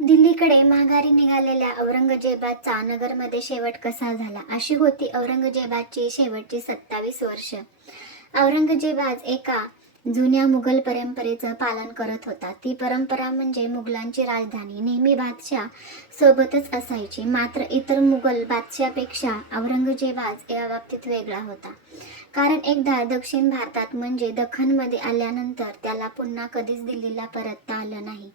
दिल्लीकडे माघारी निघालेल्या औरंगजेबाचा नगरमध्ये शेवट कसा झाला? अशी होती औरंगजेबाची शेवटची सत्तावीस वर्ष. औरंगजेब आज एका जुन्या मुघल परंपरेचं पालन करत होता. ती परंपरा म्हणजे मुघलांची राजधानी. नेहमी बादशाह सोबतच असायची. मात्र इतर मुघल बादशापेक्षा औरंगजेब आज या बाबतीत वेगळा होता. कारण एकदा दक्षिण भारतात म्हणजे दख्खनमध्ये आल्यानंतर त्याला पुन्हा कधीच दिल्लीला परतता आलं नाही.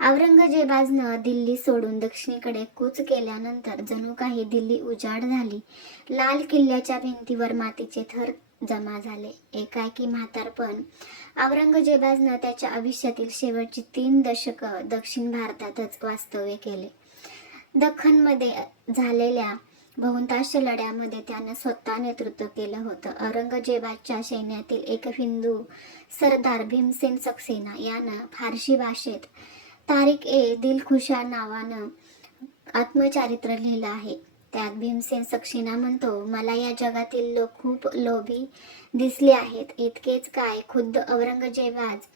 औरंगजेबाजनं दिल्ली सोडून दक्षिणेकडे कूच केल्यानंतर जणू काही दिल्ली उजाड झाली. लाल किल्ल्याच्या भिंतीवर मातीचे थर जमा झाले. एकाएकी म्हातारपण औरंगजेबाजनं त्याच्या आयुष्यातील शेवटची तीन दशकं दक्षिण भारतातच वास्तव्य केले. दख्खनमध्ये झालेल्या बहुतांश लढ्यामध्ये त्यानं स्वतः नेतृत्व केलं होतं. औरंगजेबाच्या सैन्यातील एक हिंदू सरदार भीमसेन सक्सेना यानं फारशी भाषेत तारिक ए दिलखुशा नावानं आत्मचारित्र लिहिलं आहे. त्यात भीमसेन सक्सेना म्हणतो मला या जगातील लोक खूप लोभी दिसले आहेत. इतकेच काय खुद्द औरंगजेबाज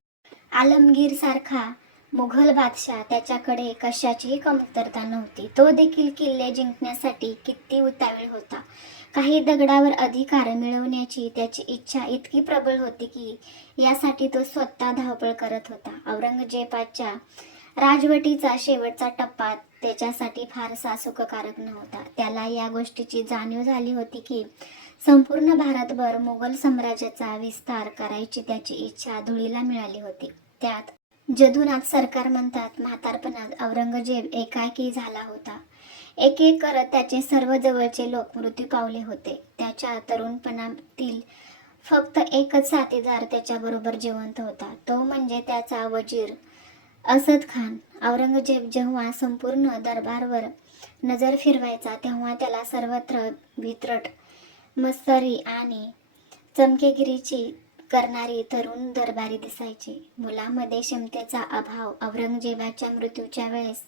आलमगीर सारखा मुघल बादशाह त्याच्याकडे कशाचीही कमतरता नव्हती. तो देखील किल्ले जिंकण्यासाठी किती उतावीळ होता. काही दगडावर अधिकार मिळवण्याची त्याची इच्छा इतकी प्रबळ होती की यासाठी तो स्वतः धावपळ करत होता. औरंगजेबाच्या राजवटीचा शेवटचा टप्पा त्याच्यासाठी फारसा सुखकारक नव्हता. त्याला या गोष्टीची जाणीव झाली होती की संपूर्ण भारतभर मुघल साम्राज्याचा विस्तार करायची त्याची इच्छा धुळीला मिळाली होती. त्यात जदुनाथ सरकार म्हणतात म्हातारपणात औरंगजेब एकाएकी झाला होता. एक एक करत त्याचे सर्व जवळचे लोक मृत्यू पावले होते. त्याच्या तरुणपणातील फक्त एकच साथीदार त्याच्याबरोबर जिवंत होता. तो म्हणजे त्याचा वजीर असद खान औरंगजेब जेव्हा संपूर्ण दरबारवर नजर फिरवायचा तेव्हा त्याला सर्वत्र भित्रट मत्सरी आणि चमकेगिरीची करणारी तरुण दरबारी दिसायची. मुलामध्ये क्षमतेचा अभाव औरंगजेबाच्या मृत्यूच्या वेळेस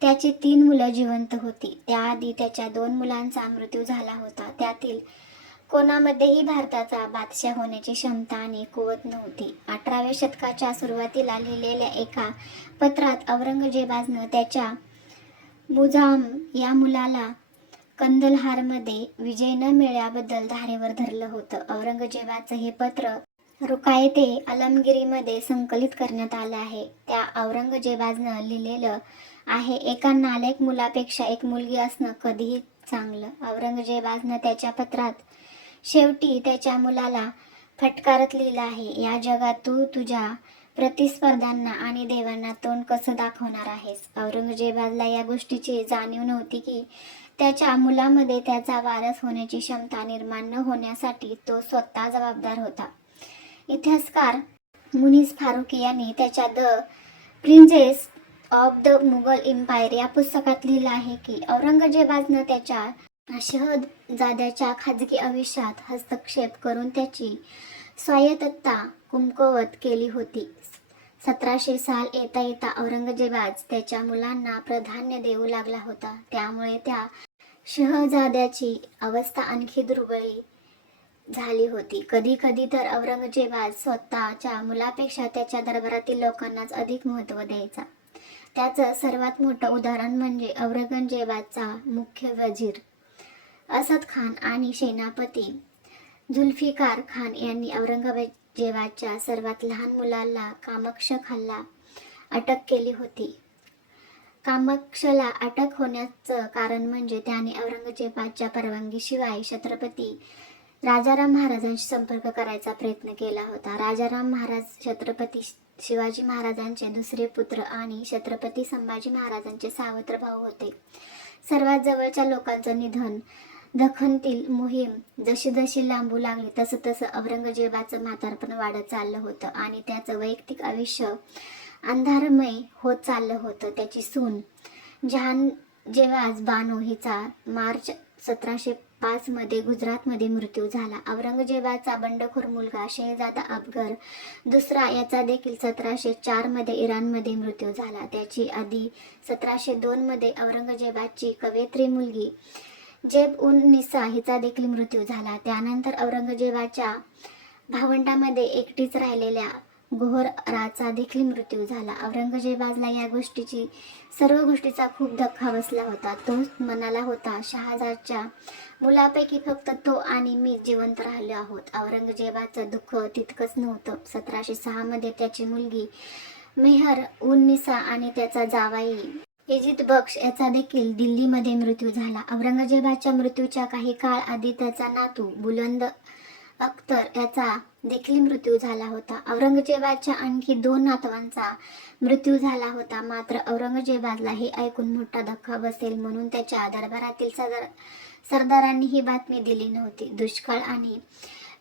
त्याची तीन मुलं जिवंत होती. त्याआधी त्याच्या दोन मुलांचा मृत्यू झाला होता. त्यातील कोणामध्येही भारताचा बादशाह होण्याची क्षमता आणि कुवत नव्हती. अठराव्या शतकाच्या सुरुवातीला लिहिलेल्या एका पत्रात औरंगजेबाजनं त्याच्या मुजाम या मुलाला कंदलहारमध्ये विजय न मिळाल्याबद्दल धारेवर धरलं होतं. औरंगजेबाचं हे पत्र रुकायते अलमगिरीमध्ये संकलित करण्यात आलं आहे. त्या औरंगजेबाजनं लिहिलेलं आहे एका नालायक मुलापेक्षा एक मुलगी असणं कधीही चांगलं. औरंगजेबाजनं त्याच्या पत्रात शेवटी त्याच्या मुलाला फटकारत लिहिलं आहे या जगात तू तुझ्या प्रतिस्पर्धांना आणि देवांना तोंड कसं दाखवणार आहेस? औरंगजेबाला या गोष्टीची जाणीव नव्हती की त्याच्या मुलामध्ये त्याचा वारस होण्याची क्षमता निर्माण न होण्यासाठी तो स्वतः जबाबदार होता. इतिहासकार मुनीस फारुकी यांनी त्याच्या the princes of the Mughal empire या पुस्तकात लिहिलं आहे की औरंगजेबाजनं त्याच्या शहजाद्याच्या खाजगी आयुष्यात हस्तक्षेप करून त्याची स्वायत्तता कुमकुवत केली होती. सतराशे साल येता येता औरंगजेबाज त्याच्या मुलांना प्राधान्य देऊ लागला होता. त्यामुळे त्या शहजाद्याची अवस्था आणखी दुर्बळी झाली होती. कधी कधी तर औरंगजेबाज स्वतःच्या मुलापेक्षा त्याच्या दरबारातील लोकांनाच अधिक महत्त्व द्यायचा. त्याचं सर्वात मोठं उदाहरण म्हणजे औरंगजेबाचा मुख्य वजीर असद खान आणि सेनापती जुल्फिकार खान यांनी औरंगजेबाच्या सर्वात लहान मुलाला कामक्ष खाल्ला अटक केली होती. कामक्षला अटक होण्याचं कारण म्हणजे त्याने औरंगजेबाच्या परवानगीशिवाय छत्रपती राजाराम महाराजांशी संपर्क करायचा प्रयत्न केला होता. राजाराम महाराज छत्रपती शिवाजी महाराजांचे दुसरे पुत्र आणि छत्रपती संभाजी महाराजांचे सावत्र भाऊ होते. सर्वात जवळच्या लोकांचं निधन दखनतील मोहीम. जशी जशी लांबू लागली तसं तसं औरंगजेबाचं म्हातारपण वाढत चाललं होतं आणि त्याचं वैयक्तिक आयुष्य अंधारमय होत चाललं होतं त्याची सून. जहान जेवाज बानो हिचा मार्च सतराशे पाचमध्ये गुजरातमध्ये मृत्यू झाला औरंगजेबाचा बंडखोर मुलगा शहजादा अफगर दुसरा याचा देखील सतराशे चारमध्ये इराणमध्ये मृत्यू झाला. त्याची आधी सतराशे दोनमध्ये औरंगजेबाची कवयित्री मुलगी जेब उन निसा हिचा देखील मृत्यू झाला. त्यानंतर औरंगजेबाच्या भावंडामध्ये एकटीच राहिलेल्या गोहराचा देखील मृत्यू झाला. औरंगजेबाजला या गोष्टीची सर्व गोष्टीचा खूप धक्का बसला होता. तो मनाला होता शहाजाच्या मुलापैकी फक्त तो आणि मी जिवंत राहिलो आहोत. औरंगजेबाचं दुःख तितकंच नव्हतं. सतराशे सहामध्ये त्याची मुलगी मेहर उन्निसा आणि त्याचा जावाई इजित बक्ष याचा देखील दिल्लीमध्ये मृत्यू झाला. औरंगजेबाच्या मृत्यूच्या काही काळ आधी त्याचा नातू बुलंद अख्तर याचा देखील मृत्यू झाला होता. औरंगजेबाच्या आणखी दोन नातवांचा मृत्यू झाला होता. मात्र औरंगजेबाला हे ऐकून मोठा धक्का बसेल म्हणून त्याच्या दरबारातील सदर सरदारांनी ही बातमी दिली नव्हती. दुष्काळ आणि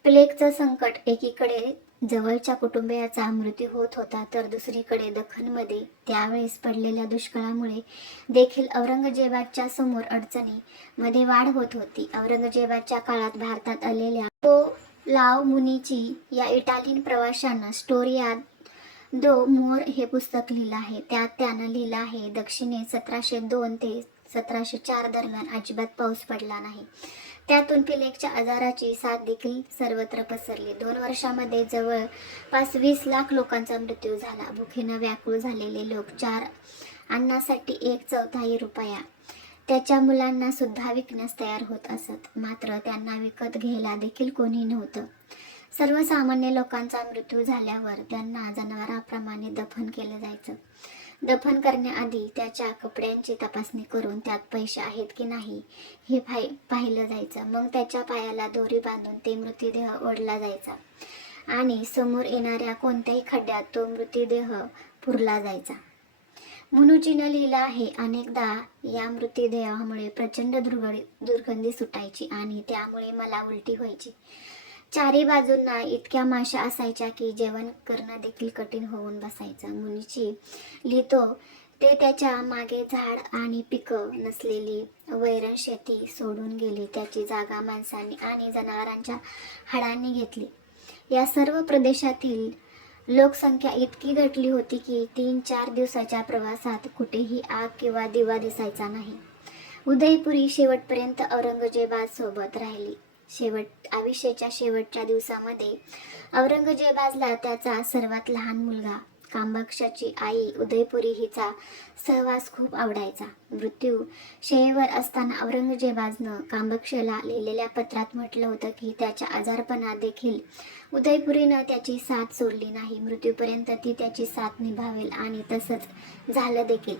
प्लेगचं संकट एकीकडे जवळच्या कुटुंबियाचा मृत्यू होत होता तर दुसरीकडे दखनमध्ये त्यावेळेस पडलेल्या दुष्काळामुळे देखील औरंगजेबाच्या समोर अडचणी मध्ये वाढ होत होती. औरंगजेबाच्या काळात भारतात आलेल्या तो लाव मुनीची या इटालियन प्रवाशानं स्टोरिया दो मोर हे पुस्तक लिहिलं आहे. त्यात त्यानं लिहिलं आहे दक्षिणे सतराशे दोन ते सतराशे चार दरम्यान अजिबात पाऊस पडला नाही. त्यातून पिलेकच्या आजाराची साथ देखील सर्वत्र पसरली. दोन वर्षामध्ये जवळपास वीस लाख लोकांचा मृत्यू झाला. भुकेनं व्याकुळ झालेले लोक चार अन्नासाठी एक चौथाई रुपया त्याच्या मुलांना सुद्धा विकण्यास तयार होत असत. मात्र त्यांना विकत घ्यायला देखील कोणी नव्हतं. सर्वसामान्य लोकांचा मृत्यू झाल्यावर त्यांना जनावरांप्रमाणे दफन केलं जायचं. दफन करण्याआधी त्याच्या कपड्यांची तपासणी करून त्यात पैसे आहेत की नाही हे पाहि पाहिलं जायचं. मग त्याच्या पायाला दोरी बांधून ते मृतदेह ओढला जायचा. आणि समोर येणाऱ्या कोणत्याही खड्ड्यात तो मृतदेह पुरला जायचा. मुनुजीनं लिहिलं आहे अनेकदा या मृतदेहामुळे प्रचंड दुर्गंधी सुटायची आणि त्यामुळे मला उलटी व्हायची. चारी बाजूंना इतक्या माशा असायच्या की जेवण करणं देखील कठीण होऊन बसायचं. मुनीची लिहितो ते त्याच्यामागे झाड आणि पिकं नसलेली वैरण शेती सोडून गेली. त्याची जागा माणसांनी आणि जनावरांच्या हाडांनी घेतली. या सर्व प्रदेशातील लोकसंख्या इतकी घटली होती की तीन चार दिवसाच्या प्रवासात कुठेही आग किंवा दिवा दिसायचा नाही. उदयपुरी शेवटपर्यंत औरंगजेबासोबत राहिली. शेवट आयुष्याच्या शेवटच्या दिवसामध्ये औरंगजेबाजला त्याचा सर्वात लहान मुलगा. कामाक्षाची आई उदयपुरी हिचा सहवास खूप आवडायचा. मृत्यू शेयेवर असताना औरंगजेबाजनं कामाक्षला लिहिलेल्या पत्रात म्हटलं होतं की त्याच्या आजारपणात देखील उदयपुरीनं त्याची साथ सोडली नाही. मृत्यूपर्यंत ती त्याची साथ निभावेल आणि तसंच झालं देखील.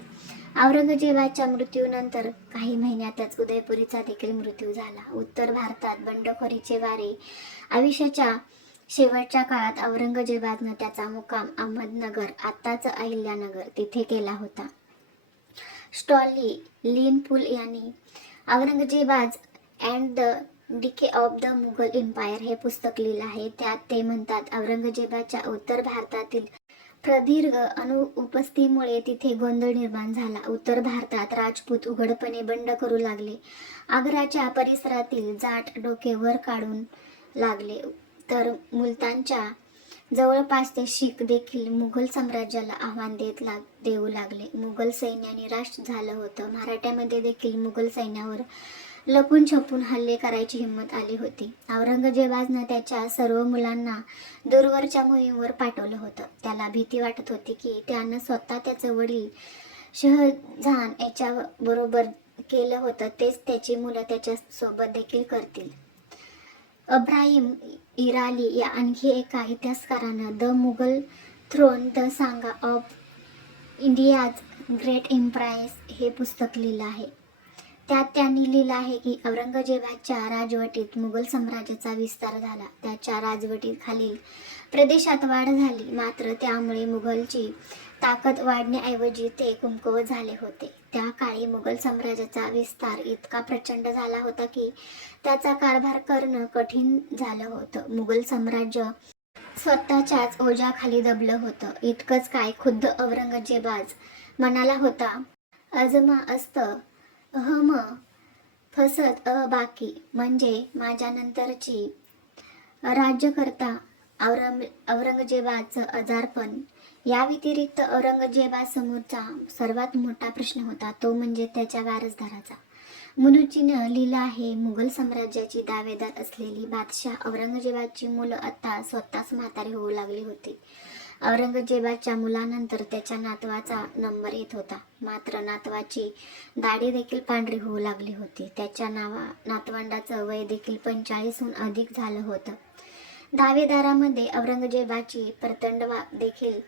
औरंगजेबाच्या मृत्यूनंतर काही महिन्यातच उदयपुरीचा देखील मृत्यू झाला. उत्तर भारतात बंडखोरीचे वारे आयुष्याच्या शेवटच्या काळात औरंगजेबानं त्याचा मुक्काम अहमदनगर आत्ताच अहिल्यानगर तिथे केला होता. स्टॉली लीन पुल यांनी औरंगजेबाज and the decay of the Mughal empire हे पुस्तक लिहिलं आहे. त्यात ते म्हणतात औरंगजेबाच्या उत्तर भारतातील प्रदीर्घ अनुपस्थितीमुळे तिथे गोंधळ निर्माण झाला. उत्तर भारतात राजपूत उघडपणे बंड करू लागले. आग्राच्या परिसरातील जाट डोके वर काढून लागले. तर मुलतानच्या जवळपासचे शीख देखील मुघल साम्राज्याला आव्हान देत लाग देऊ लागले. मुघल सैन्य निराश झालं होतं. मराठ्यामध्ये देखील मुघल सैन्यावर लपून छपून हल्ले करायची हिंमत आली होती. औरंगजेबाजनं त्याच्या सर्व मुलांना दूरवरच्या मोहीमवर पाठवलं होतं. त्याला भीती वाटत होती की त्यानं स्वतः त्याचं वडील शहजहान याच्या बरोबर केलं होतं. तेच त्याची मुलं त्याच्यासोबत देखील करतील. अब्राहिम इराली या आणखी एका इतिहासकारानं the Mughal throne the saga of India's great emperors हे पुस्तक लिहिलं आहे. त्यात त्यांनी लिहिलं आहे की औरंगजेबाच्या राजवटीत मुघल साम्राज्याचा विस्तार झाला. त्याच्या राजवटीत खालील प्रदेशात वाढ झाली. मात्र त्यामुळे मुघलची ताकद वाढण्याऐवजी ते कमकुवत झाले होते. त्या काळी मुघल साम्राज्याचा विस्तार इतका प्रचंड झाला होता की त्याचा कारभार करणं कठीण झालं होतं. मुघल साम्राज्य स्वतःच्याच ओझ्याखाली दबलं होतं. इतकंच काय खुद्द औरंगजेबाज म्हणाला होता अजमा असत अहम फसत अ बाकी म्हणजे माझ्यानंतरची राज्यकर्ता औरंग औरंगजेबाचं आजारपण या व्यतिरिक्त औरंगजेबासमोरचा सर्वात मोठा प्रश्न होता तो म्हणजे त्याच्या वारसदाराचा. मुनुजीनं लिहिलं आहे मुघल साम्राज्याची दावेदार असलेली बादशाह औरंगजेबाची मुलं आता स्वतःच म्हातारी होऊ लागली होती. औरंगजेबाच्या मुलानंतर त्याच्या नातवाचा नंबर येत होता. मात्र नातवाची दाढी देखील पांढरी होऊ लागली होती. त्याच्या नावा नातवंडाचं वय देखील पंचाळीसहून अधिक झालं होतं. दावेदारामध्ये औरंगजेबाची प्रतंडवा देखील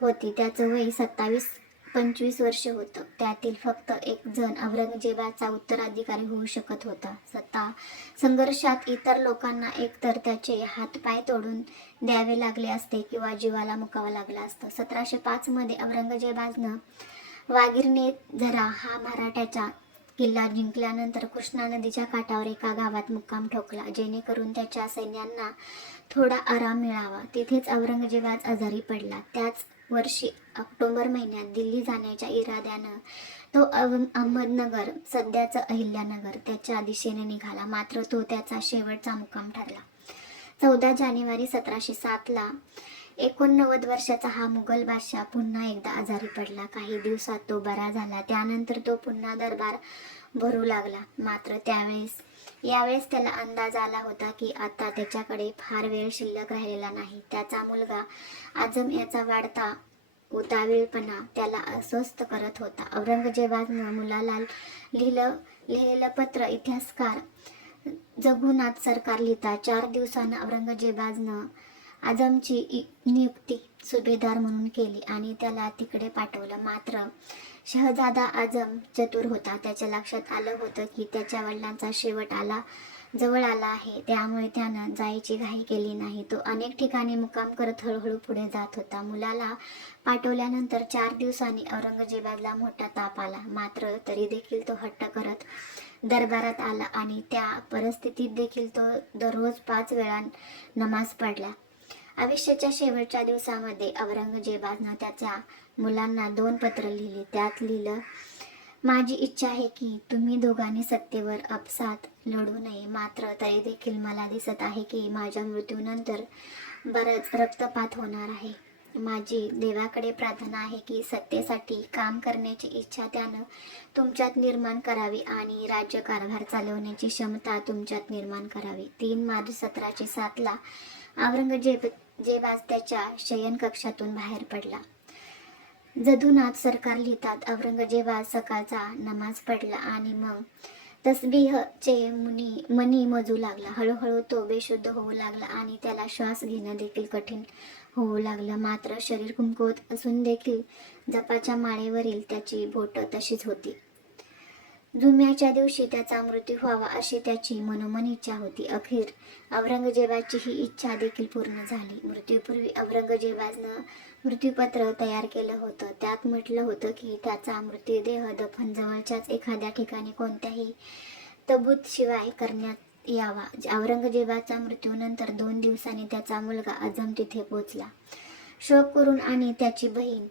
होती. त्याचं वय सत्तावीस पंचवीस वर्ष होतं. त्यातील फक्त एक जण औरंगजेबाचा उत्तराधिकारी होऊ शकत होता. सत्ता संघर्षात इतर लोकांना एकतर त्याचे हातपाय तोडून द्यावे लागले असते किंवा जीवाला मुकावं लागलं असतं. सतराशे पाचमध्ये औरंगजेबानं वागिरने जरा हा मराठ्याचा किल्ला जिंकल्यानंतर कृष्णा नदीच्या काठावर एका गावात मुक्काम ठोकला. जेणेकरून त्याच्या सैन्यांना थोडा आराम मिळावा. तिथेच औरंगजेबाज आजारी पडला. त्याच वर्षी ऑक्टोबर महिन्यात दिल्ली जाण्याच्या इराद्यानं तो अहमदनगर सध्याचं अहिल्यानगर त्याच्या दिशेने निघाला. मात्र तो त्याचा शेवटचा मुक्काम ठरला. चौदा जानेवारी सतराशे सातला एकोणनव्वद वर्षाचा हा मुघल बादशाह पुन्हा एकदा आजारी पडला. काही दिवसात तो बरा झाला. त्यानंतर तो पुन्हा दरबार भरू लागला. मात्र त्यावेळेस यावेळेस त्याला अंदाज आला होता की आता त्याच्याकडे फार वेळ शिल्लक राहिलेला नाही. त्याचा मुलगा आजम याचा वाढता उतावीळपणा त्याला अस्वस्थ करत होता. औरंगजेबानं मुलाला लिहिलं लिहिलेलं पत्र इतिहासकार जगुनाथ सरकार लिहिता चार दिवसानं औरंगजेबाजनं आजमची इ- नियुक्ती सुभेदार म्हणून केली आणि त्याला तिकडे पाठवलं. मात्र शहजादा आजम चतुर होता. त्याच्या लक्षात आलं होतं की त्याच्या वडिलांचा शेवट आला जवळ आला आहे. त्यामुळे त्यानं जायची घाई केली नाही. तो अनेक ठिकाणी मुक्काम करत हळूहळू पुढे जात होता. मुलाला पाठवल्यानंतर चार दिवसांनी औरंगजेबाला मोठा ताप आला. मात्र तरी देखील तो हट्ट करत दरबारात आला आणि त्या परिस्थितीत देखील तो दररोज पाच वेळा नमाज पडला आयुष्याच्या शेवटच्या दिवसामध्ये औरंगजेबानं त्याच्या मुलांना दोन पत्र लिहिले. त्यात लिहिलं माझी इच्छा आहे की तुम्ही दोघांनी सत्तेवर अपसात लढू नये. मात्र तरी देखील मला दिसत आहे की माझ्या मृत्यूनंतर बरंच रक्तपात होणार आहे. माझी देवाकडे प्रार्थना आहे की सत्तेसाठी काम करण्याची इच्छा त्यानं तुमच्यात निर्माण करावी आणि राज्यकारभार चालवण्याची क्षमता तुमच्यात निर्माण करावी. तीन मार्च सतराशे सातला औरंगजेब जेबाज त्याच्या शयनकक्षातून बाहेर पडला. जदुनाथ सरकार लिहितात औरंगजेबा सकाळचा नमाज पडला आणि मग तसबीहचे मुनी मनी मजू लागला. हळूहळू तो बेशुद्ध होऊ लागला आणि त्याला श्वास घेणं देखील कठीण होऊ लागलं. मात्र शरीर कुमकुवत असून देखील जपाच्या माळेवरील त्याची बोट तशीच होती. जुम्याच्या दिवशी त्याचा मृत्यू व्हावा अशी त्याची मनोमन इच्छा होती. अखेर औरंगजेबाची ही इच्छा देखील पूर्ण झाली. मृत्यूपूर्वी औरंगजेबानं मृत्यूपत्र तयार केलं होतं. त्यात म्हटलं होतं की त्याचा मृतदेह दफन जवळच्याच एखाद्या ठिकाणी कोणत्याही तबूत शिवाय करण्यात यावा. औरंगजेबाच्या मृत्यूनंतर दोन दिवसांनी त्याचा मुलगा आझम तिथे पोचला. शोक करून आणि त्याची बहीण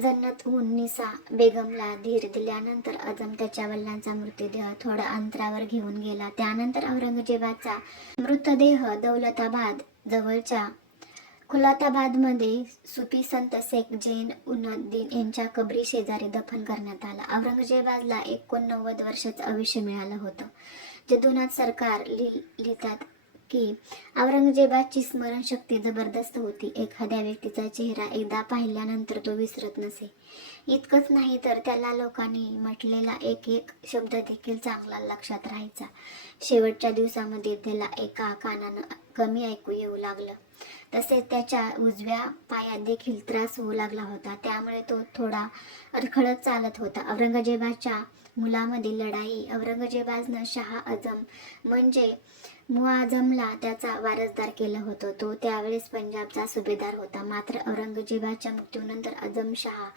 जन्नत उन निसा बेगमला धीर दिल्यानंतर आझम त्याच्या वडिलांचा मृतदेह थोडा अंतरावर घेऊन गेला. त्यानंतर औरंगजेबाचा मृतदेह दौलताबाद जवळच्या खुलाताबादमध्ये सुफी संत शेख जैन उन्नद्दीन यांच्या कबरी शेजारी दफन करण्यात आला. औरंगजेबाला एकोणनव्वद वर्षाचं आयुष्य मिळालं होतं. जदुनाथ सरकार लिह लिहितात की औरंगजेबाची स्मरणशक्ती जबरदस्त होती. एखाद्या व्यक्तीचा चेहरा एकदा पाहिल्यानंतर तो विसरत नसे. इतकंच नाही तर त्याला लोकांनी म्हटलेला एक एक शब्द देखील चांगला लक्षात राहायचा. शेवटच्या दिवसामध्ये त्याला एका कानानं कमी ऐकू येऊ लागलं. तसेच त्याच्या उजव्या पायात देखील त्रास होऊ लागला होता. त्यामुळे तो थोडा अडखळत चालत होता. औरंगजेबाच्या मुलामधील लढाई औरंगजेबाजनं शहा आजम म्हणजे मुआझमला त्याचा वारसदार केलं होतं. तो त्यावेळेस पंजाबचा सुभेदार होता. मात्र औरंगजेबाच्या मृत्यूनंतर आझम शहा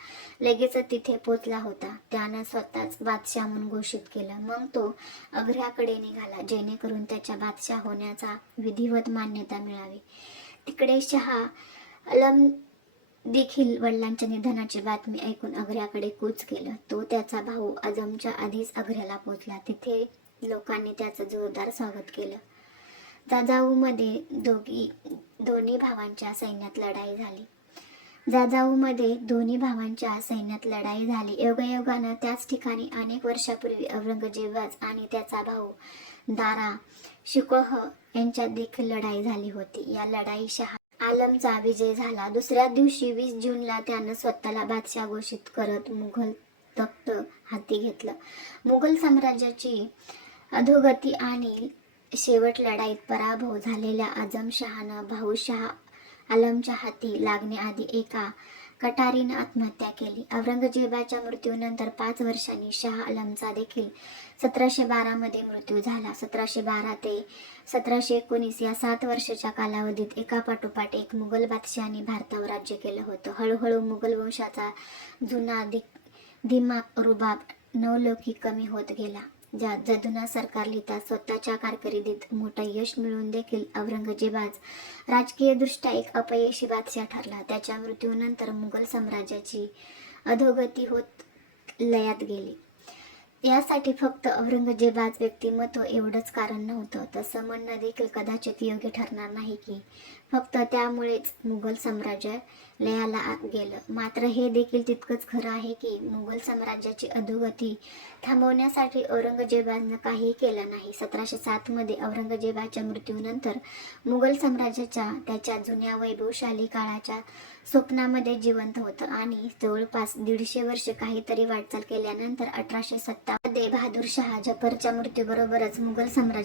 लगेच तिथे पोचला होता. त्यानं स्वतःच बादशाह म्हणून घोषित केलं. मग तो आग्र्याकडे निघाला जेणेकरून त्याच्या बादशाह होण्याचा विधिवत मान्यता मिळावी. तिकडे शहा अलम देखील वडिलांच्या निधनाची बातमी ऐकून आग्र्याकडे कूच केलं. तो त्याचा भाऊ आझमच्या आधीच आग्र्याला पोचला. तिथे लोकांनी त्याचं जोरदार स्वागत केलं. जाजाऊमध्ये दोघी दोन्ही भावांच्या सैन्यात लढाई झाली. जाजाऊमध्ये दोन्ही भावांच्या सैन्यात लढाई झाली. योगायोगानं त्याच ठिकाणी अनेक वर्षापूर्वी औरंगजेबाज आणि त्याचा भाऊ दारा शिकोह यांच्यात देखील लढाई झाली होती. या लढाई शहा आलमचा विजय झाला. दुसऱ्या दिवशी वीस जूनला त्यानं स्वतःला बादशाह घोषित करत मुघल तख्त हाती घेतलं. मुघल साम्राज्याची अधोगती आणि शेवट लढाईत पराभव झालेल्या आजमशहानं भाऊशाह आलमच्या हाती लागण्याआधी एका कटारीनं आत्महत्या केली. औरंगजेबाच्या मृत्यूनंतर पाच वर्षांनी शाह आलमचा देखील सतराशे बारामध्ये मृत्यू झाला. सतराशे बारा ते सतराशे एकोणीस या सात वर्षाच्या कालावधीत एका पाठोपाठ एक मुघल बादशहाने भारतावर राज्य केलं होतं. हळूहळू मुघल वंशाचा जुना दि दिमाग रुबाब नवलोकी कमी होत गेला. ज्या जदुना सरकार लिहिता स्वतःच्या कारकिर्दीत मोठं यश मिळवून देखील औरंगजेबाज राजकीयदृष्ट्या एक अपयशी बादशाह ठरला. त्याच्या मृत्यूनंतर मुघल साम्राज्याची अधोगती होत लयात गेली. यासाठी फक्त औरंगजेबाच व्यक्तिमत्व एवढंच कारण नव्हतं. तसं म्हणणं देखील कदाचित योग्य ठरणार नाही की फक्त त्यामुळेच मुघल साम्राज्य लयाला गेलं. मात्र हे देखील तितकंच खरं आहे की मुघल साम्राज्याची अधोगती थांबवण्यासाठी औरंगजेबानं काही केलं नाही. सतराशे सातमध्ये औरंगजेबाच्या मृत्यूनंतर मुघल साम्राज्याच्या त्याच्या जुन्या वैभवशाली काळाच्या स्वप्नामध्ये जिवंत होतं. आणि जवळपास दीडशे वर्ष काहीतरी वाटचाल केल्यानंतर अठराशे सत्तामध्ये बहादूर शहा जफरच्या मृत्यूबरोबरच मुघल साम्राज्य